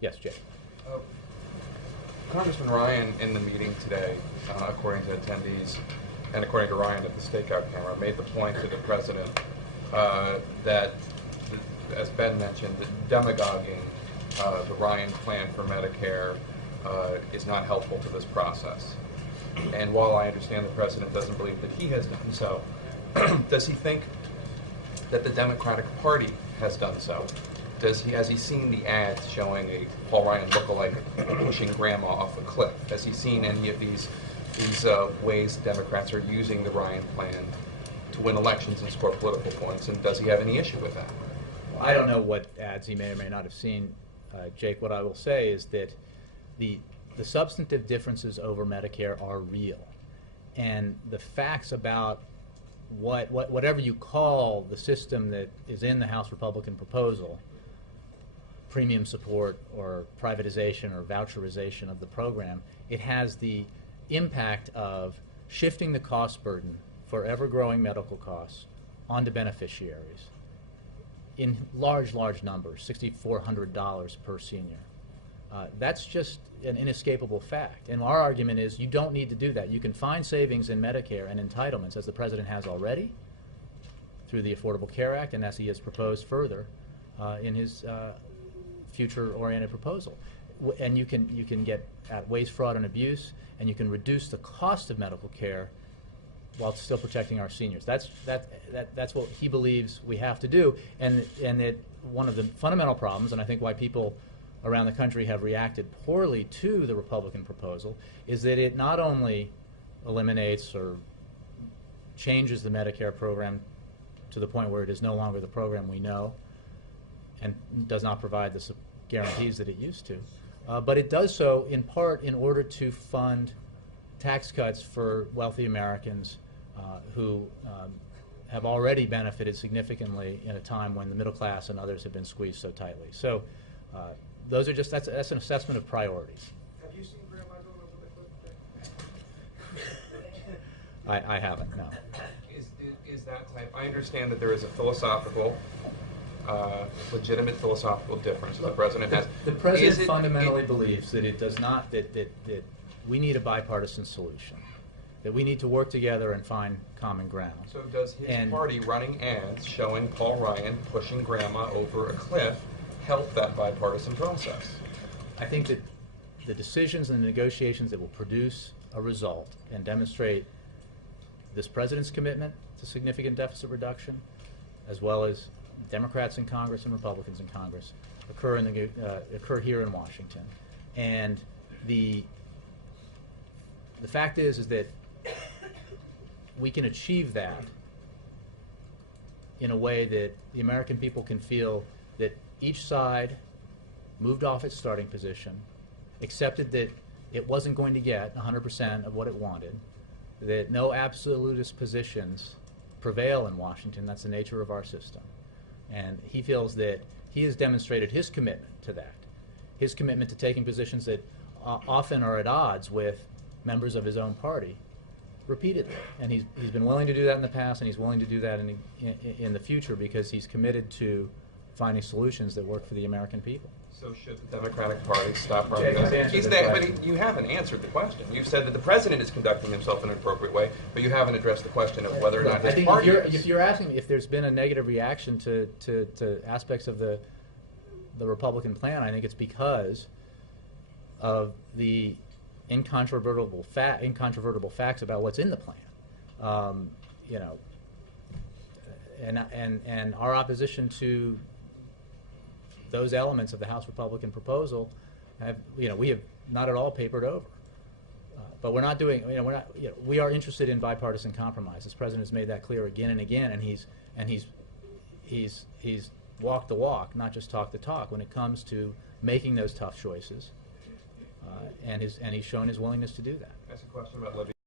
Yes, Jay. Uh, Congressman Ryan, in the meeting today, according to attendees and according to Ryan at the stakeout camera, made the point to the president that, as Ben mentioned, that demagoguing the Ryan plan for Medicare is not helpful to this process. And while I understand the president doesn't believe that he has done so, does he think that the Democratic Party has done so? Has he seen the ads showing a Paul Ryan lookalike pushing grandma off a cliff? Has he seen any of these ways Democrats are using the Ryan plan to win elections and score political points? And does he have any issue with that? Well, I don't know what ads he may or may not have seen, Jake. What I will say is that the substantive differences over Medicare are real, and the facts about whatever you call the system that is in the House Republican proposal, premium support or privatization or voucherization of the program, it has the impact of shifting the cost burden for ever-growing medical costs onto beneficiaries in large numbers, $6,400 per senior. That's just an inescapable fact. And our argument is you don't need to do that. You can find savings in Medicare and entitlements, as the President has already, through the Affordable Care Act, and as he has proposed further in his future-oriented proposal. And you can get at waste, fraud, and abuse, and you can reduce the cost of medical care while still protecting our seniors. That's what he believes we have to do. And that one of the fundamental problems, and I think why people around the country have reacted poorly to the Republican proposal, is that it not only eliminates or changes the Medicare program to the point where it is no longer the program we know and does not provide the guarantees that it used to, but it does so in part in order to fund tax cuts for wealthy Americans who have already benefited significantly in a time when the middle class and others have been squeezed so tightly. So those are just, that's an assessment of priorities. Have you seen Grandma going over the cliff? I haven't, no. Is that type? I understand that there is a philosophical, legitimate philosophical difference that the president has. The president fundamentally believes that it does not, that we need a bipartisan solution, that we need to work together and find common ground. So does his party running ads showing Paul Ryan pushing grandma over a cliff help that bipartisan process? I think that the decisions and the negotiations that will produce a result and demonstrate this president's commitment to significant deficit reduction, as well as Democrats in Congress and Republicans in Congress, occur here in Washington. And the fact is that we can achieve that in a way that the American people can feel that each side moved off its starting position, accepted that it wasn't going to get 100% of what it wanted, that no absolutist positions prevail in Washington. That's the nature of our system. And he feels that he has demonstrated his commitment to that, his commitment to taking positions that often are at odds with members of his own party repeatedly. And he's been willing to do that in the past, and he's willing to do that in the future because he's committed to finding solutions that work for the American people. So should the Democratic Party stop running Jake, but you haven't answered the question. You've said that the president is conducting himself in an appropriate way, but you haven't addressed the question of whether or not his party is. If you're asking if there's been a negative reaction to aspects of the Republican plan, I think it's because of the incontrovertible facts about what's in the plan. You know, and our opposition to those elements of the House Republican proposal have, we have not at all papered over. But we're not doing, we are interested in bipartisan compromise. This president has made that clear again and again, and he's walked the walk, not just talked the talk, when it comes to making those tough choices. And he's shown his willingness to do that. That's a question about Libya.